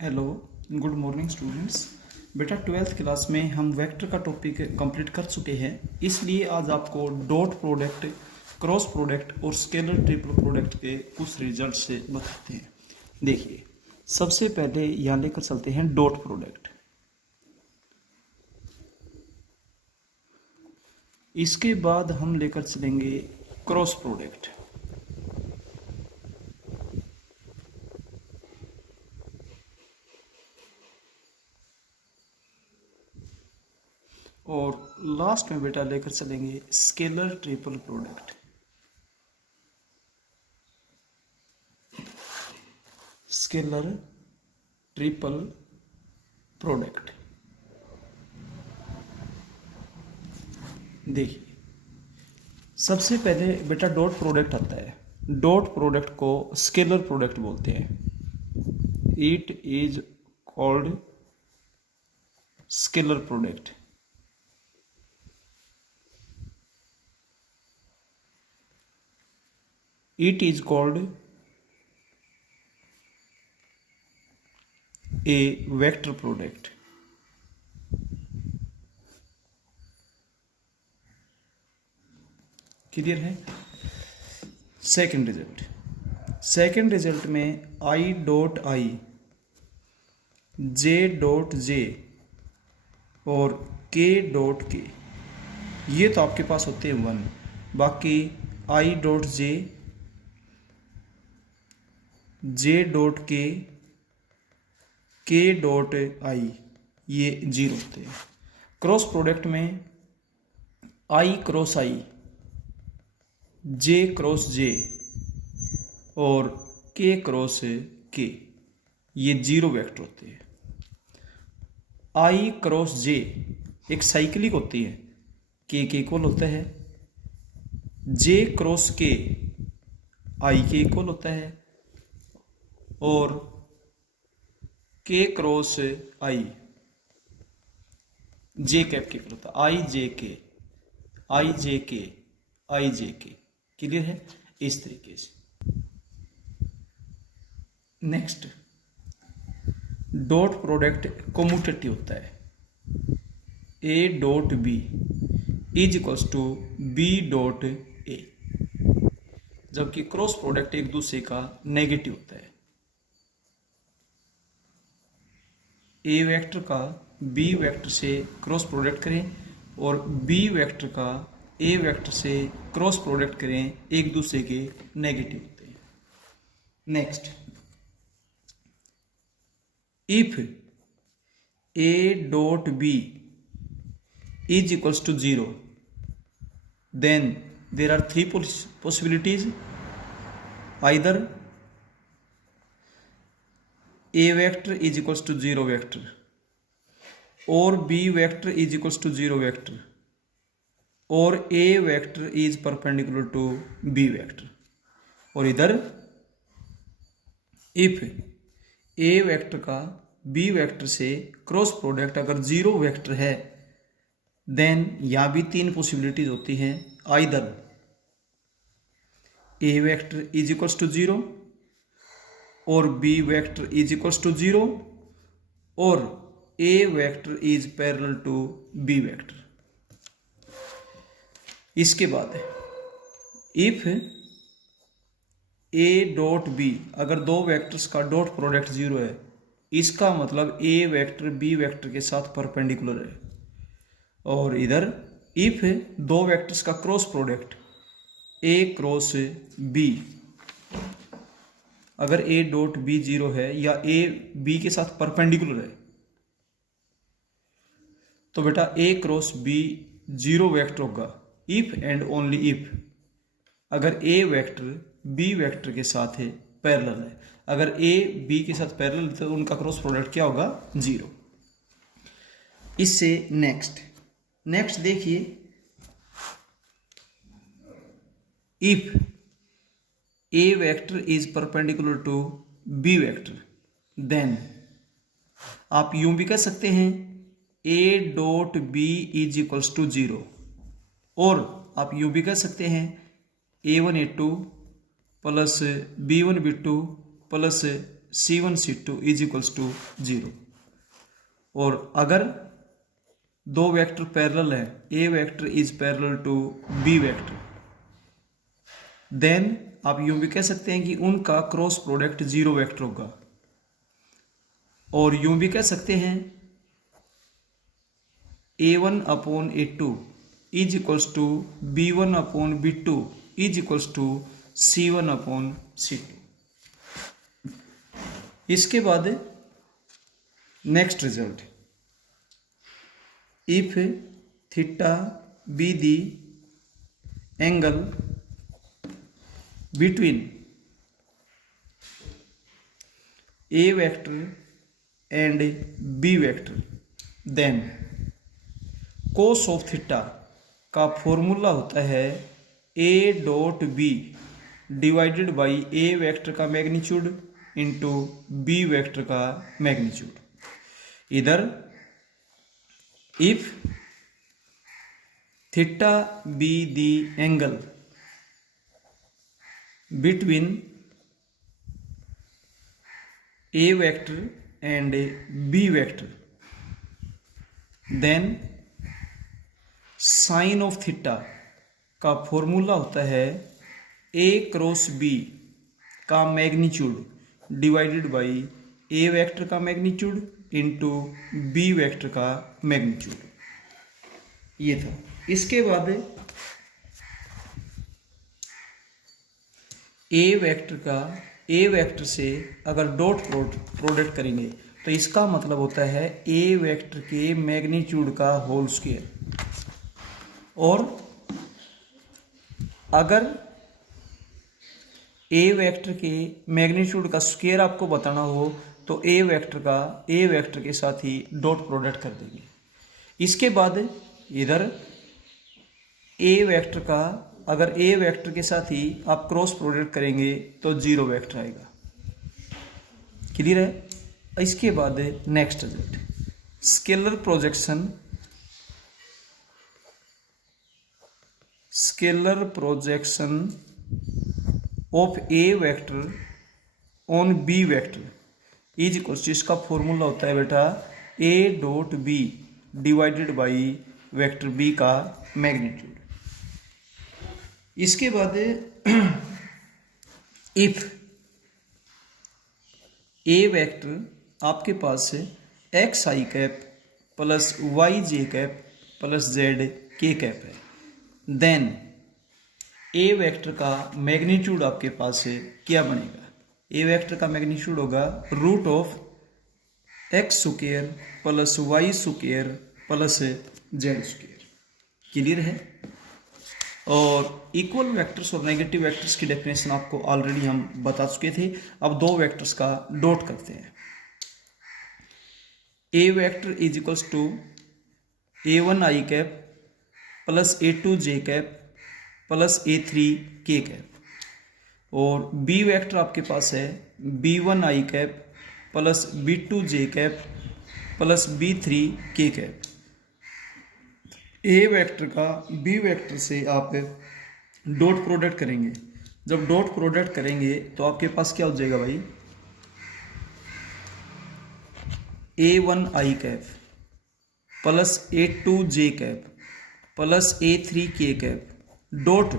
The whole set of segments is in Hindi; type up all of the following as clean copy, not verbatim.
Hello, good morning students. बेटा 12th क्लास में हम वेक्टर का टॉपिक कंप्लीट कर चुके हैं, इसलिए आज आपको डॉट प्रोडक्ट, क्रॉस प्रोडक्ट और स्केलर ट्रिपल प्रोडक्ट के कुछ रिजल्ट से बताते हैं। देखिए, सबसे पहले यहाँ लेकर चलते हैं डॉट प्रोडक्ट। इसके बाद हम लेकर चलेंगे क्रॉस प्रोडक्ट। और लास्ट में बेटा लेकर चलेंगे scalar triple product. Scalar triple product. देखिए, सबसे पहले बेटा डॉट प्रोडक्ट आता है। डॉट प्रोडक्ट को स्केलर प्रोडक्ट बोलते हैं। It is called scalar product. It is called a vector product. Clear है। सेकंड रिजल्ट में I dot I, J dot J और के डॉट के, ये तो आपके पास होते हैं 1। बाकी I dot J, J dot के डॉट आई, ये 0 होते हैं। क्रॉस प्रोडक्ट में आई क्रॉस आई, जे क्रॉस जे और के क्रॉस के, ये 0 वेक्टर होते हैं। आई क्रॉस जे एक साइक्लिक होती है, के इक्वल होता है। जे क्रॉस के आई के इक्वल होता है और के क्रॉस आई जे कैप के इक्वल होता है। आई जे के, आई जे के, आई जे के। क्लियर है। इस तरीके से नेक्स्ट, डॉट प्रोडक्ट कम्यूटेटिव होता है। A dot B is equals to B dot A, जबकि क्रॉस प्रोडक्ट एक दूसरे का नेगेटिव होता है। ए वेक्टर का बी वेक्टर से क्रॉस प्रोडक्ट करें और बी वेक्टर का ए वेक्टर से क्रॉस प्रोडक्ट करें, एक दूसरे के नेगेटिव होते हैं। Next, if A dot B is equals to 0, then there are 3 possibilities. Either a vector is equals to 0 vector, or b vector is equals to 0 vector, or a vector is perpendicular to b vector, और इधर if a वेक्टर का b वेक्टर से क्रॉस प्रोडक्ट अगर 0 वेक्टर है, देन यहाँ भी 3 पॉसिबिलिटीज होती हैं। Either a vector is equals to 0, और b vector is equals to 0, और a vector is parallel to b vector. इसके बाद इफ a डॉट b, अगर 2 वेक्टर्स का डॉट प्रोडक्ट 0 है, इसका मतलब a वेक्टर b वेक्टर के साथ परपेंडिकुलर है। और इधर इफ 2 वेक्टर्स का cross product a cross b, अगर a डॉट b 0 है या a b के साथ परपेंडिकुलर है, तो बेटा a क्रॉस b 0 वेक्टर होगा। इफ एंड ओनली इफ अगर a वेक्टर b वेक्टर के साथ है, पैरेलल है। अगर a b के साथ पैरेलल है तो उनका क्रॉस प्रोडक्ट क्या होगा? 0। इससे नेक्स्ट देखिए, if a vector is perpendicular to b vector, then आप यूं भी कह सकते हैं a dot b is equals to 0, और आप यूं भी कह सकते हैं a1 a2 plus b1 b2 plus C1 C2 is equals to 0। और अगर दो वेक्टर पैरेलल है, A vector is parallel to B vector, then आप यूं भी कह सकते हैं कि उनका क्रॉस प्रोडक्ट 0 वेक्टर होगा। और यूं भी कह सकते हैं A1 upon A2 is equals to B1 upon B2 is equals to C1 upon C2। इसके बाद next result, if theta be the angle between A vector and B vector, then cos of theta का फॉर्मूला होता है A dot B divided by A vector का मैग्नीट्यूड इंटू बी वेक्टर का मैग्नीट्यूड। इधर if theta be the angle between A vector and B vector, then sine of theta का फॉर्मूला होता है ए क्रॉस बी का magnitude divided by A vector का मैग्नीट्यूड इंटू बी वेक्टर का मैग्नीट्यूड। ये था। इसके बाद ए वेक्टर से अगर डॉट प्रोडक्ट करेंगे तो इसका मतलब होता है ए वेक्टर के मैग्नीट्यूड का होल स्क्वायर। और अगर ए वेक्टर के मैग्नीट्यूड का स्क्वायर आपको बताना हो तो ए वेक्टर के साथ ही डॉट प्रोडक्ट कर देंगे। इसके बाद इधर ए वेक्टर का, अगर ए वेक्टर के साथ ही आप क्रॉस प्रोडक्ट करेंगे तो 0 वेक्टर आएगा। क्लियर है? इसके बाद next result, scalar projection of A vector on B vector is equal to, इसका फॉर्मूला होता है बेटा A dot B divided by vector B का मैग्नीट्यूड। इसके बाद इफ ए वेक्टर आपके पास X I cap plus Y J cap plus Z K cap है, देन ए वेक्टर का मैग्नीट्यूड आपके पास क्या बनेगा? ए वेक्टर का मैग्नीट्यूड होगा root of X square plus Y square plus Z square. Clear है? और इक्वल वेक्टर्स और नेगेटिव वेक्टर्स की डेफिनेशन आपको ऑलरेडी हम बता चुके थे। अब दो वेक्टर्स का डॉट करते हैं। A vector is equals to A1 I cap plus A2 J cap plus A3 K cap, और बी वेक्टर आपके पास है B1 आई कैप प्लस B2 जे कैप प्लस B3 के कैप। ए वेक्टर का बी वेक्टर से आप डॉट प्रोडक्ट करेंगे। जब डॉट प्रोडक्ट करेंगे तो आपके पास क्या हो जाएगा भाई? A1 I cap plus A2 J cap plus A3 K cap dot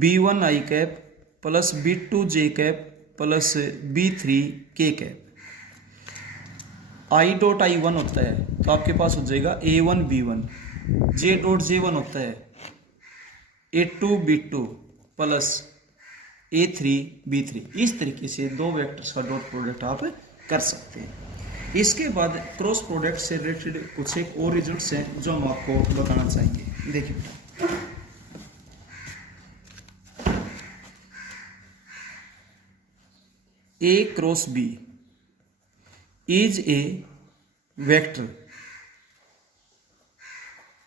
B1 I cap plus B2 J cap plus B3 के कैप। आई डॉट I1 होता है तो आपके पास हो जाएगा A1 B1, J dot J1 होता है A2 B2 plus A3 B3। इस तरीके से दो वेक्टर्स का डॉट प्रोडक्ट आप कर सकते हैं। इसके बाद क्रॉस प्रोडक्ट से रिलेटेड कुछ एक और रिजल्ट्स हैं जो हम आपको बताना चाहेंगे। देखिए बेटा, A cross B is a vector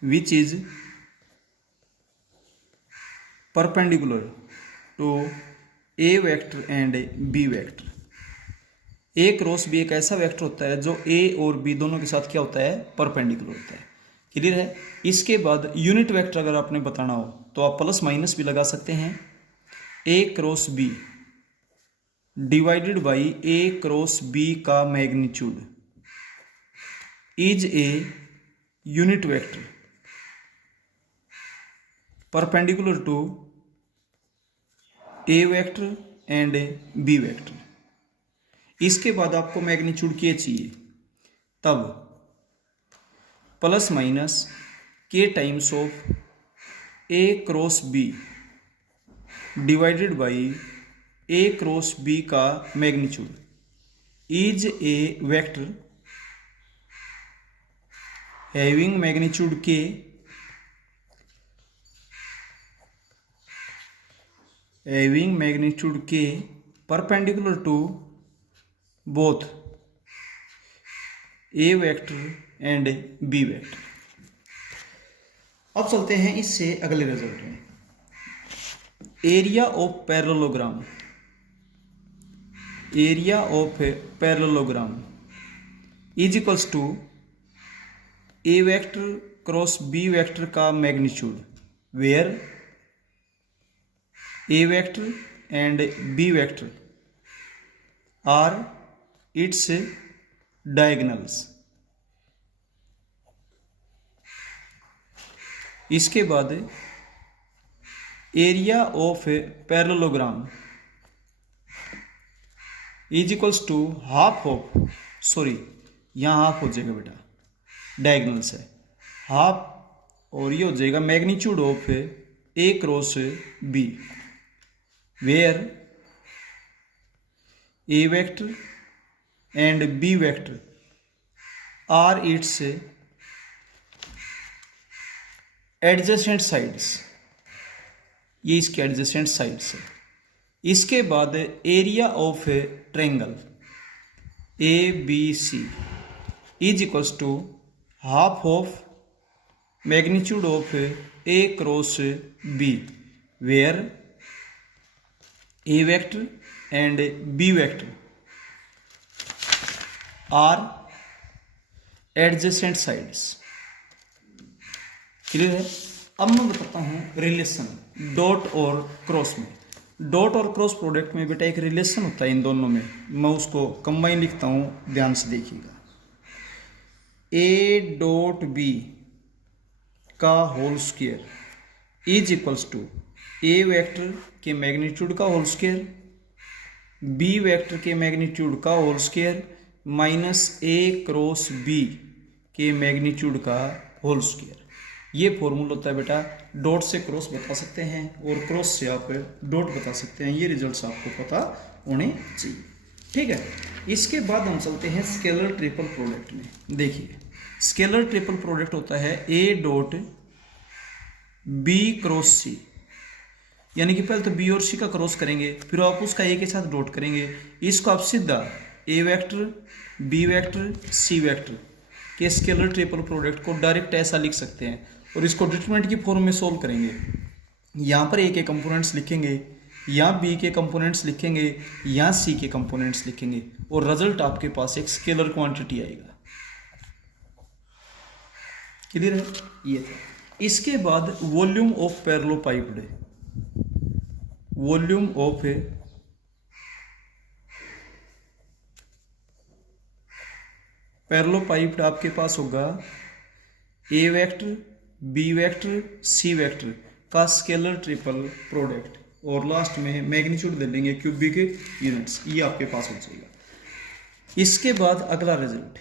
which is perpendicular to a vector and b vector। a cross B एक ऐसा वेक्टर होता है जो a और b दोनों के साथ क्या होता है? परपेंडिकुलर होता है। क्लियर है? इसके बाद यूनिट वेक्टर अगर आपने बताना हो तो आप प्लस माइनस भी लगा सकते हैं। a cross B divided by A cross B का magnitude is a unit vector perpendicular to A vector and B vector. इसके बाद आपको मैग्नीट्यूड के चाहिए, तब plus minus K times of A cross B divided by A cross B का magnitude is a vector having magnitude K perpendicular to both A vector and B vector. अब चलते हैं इससे अगले रिजल्ट में। Area of parallelogram is equals to A vector cross B vector का magnitude where A vector and B vector are its diagonals. इसके बाद area of parallelogram is equals to half of, sorry यहाँ हाफ हो जाएगा बेटा, डायगोनल्स है हाफ, और ये हो जाएगा magnitude of A cross B where A vector and B vector are its adjacent sides, ये इसके एडजेसेंट साइड्स है। इसके बाद area of triangle A B C is equals to half of magnitude of A cross B where A vector and B vector are adjacent sides. Clear है? अब मैं बताता हूँ रिलेशन डॉट और क्रॉस में। डॉट और क्रॉस प्रोडक्ट में बेटा एक रिलेशन होता है इन दोनों में, मैं उसको कंबाइन लिखता हूँ, ध्यान से देखिएगा। ए डॉट बी का whole square is equals to A vector के मैग्नीट्यूड का होल स्क्वायर, बी वेक्टर के मैग्नीट्यूड का whole square minus A cross B के मैग्नीट्यूड का होल स्क्वायर। ये फॉर्मूला होता है बेटा, डॉट से क्रॉस बता सकते हैं और क्रॉस से आप डॉट बता सकते हैं। ये रिजल्ट्स आपको पता होने चाहिए, ठीक है। इसके बाद हम चलते हैं स्केलर ट्रिपल प्रोडक्ट में। देखिए स्केलर ट्रिपल प्रोडक्ट होता है ए डॉट बी क्रॉस सी, यानी कि पहले तो बी और सी का क्रॉस करेंगे, फिर आप उसका ए के साथ डॉट करेंगे। इसको आप सीधा A vector B vector C vector के स्केलर ट्रिपल प्रोडक्ट को डायरेक्ट ऐसा लिख सकते हैं और इसको डिटरमिनेंट की फॉर्म में सोल्व करेंगे। यहाँ पर ए के कंपोनेंट्स लिखेंगे, यहाँ बी के कंपोनेंट्स लिखेंगे, यहाँ सी के कंपोनेंट्स लिखेंगे और रिजल्ट आपके पास एक स्केलर क्वांटिटी आएगा। क्लियर है? ये था। इसके बाद volume of parallelepiped, volume of parallelepiped आपके पास होगा A vector B vector C vector का स्केलर ट्रिपल प्रोडक्ट और लास्ट में मैग्नीट्यूड दे देंगे क्यूबिक यूनिट्स, ये आपके पास हो जाएगा। इसके बाद अगला result,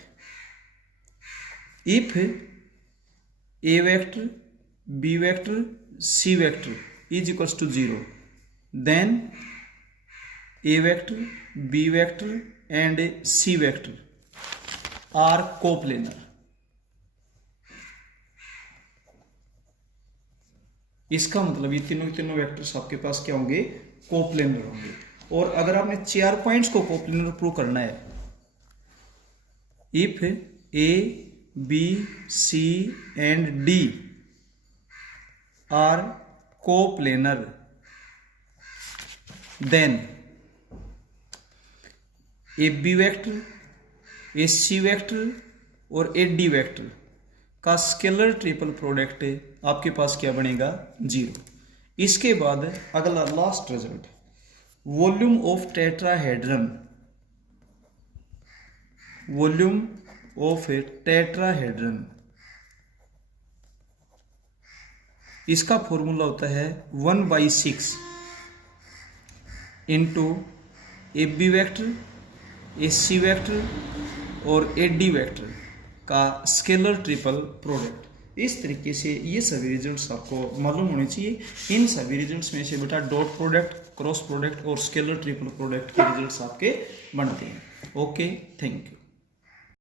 if A vector B vector C vector is equals to 0 then A vector B vector and C vector are coplanar. इसका मतलब ये तीनों वेक्टर्स आपके पास क्या होंगे? कोप्लेनर होंगे। और अगर आपने 4 पॉइंट्स को कोप्लेनर प्रूव करना है, if A B C and D are coplanar then A B vector A C vector और ए डी वेक्टर का स्केलर ट्रिपल प्रोडक्ट आपके पास क्या बनेगा? 0। इसके बाद अगला last result, volume of tetrahedron, volume of a tetrahedron, इसका फॉर्मूला होता है 1/6 into A B vector, A C vector और ए डी वैक्टर का स्केलर ट्रिपल प्रोडक्ट। इस तरीके से ये सभी रिजल्ट्स आपको मालूम होने चाहिए। इन सभी रिजल्ट्स में से बेटा डॉट प्रोडक्ट, क्रॉस प्रोडक्ट और स्केलर ट्रिपल प्रोडक्ट के रिजल्ट्स आपके बनते हैं। Okay, thank you.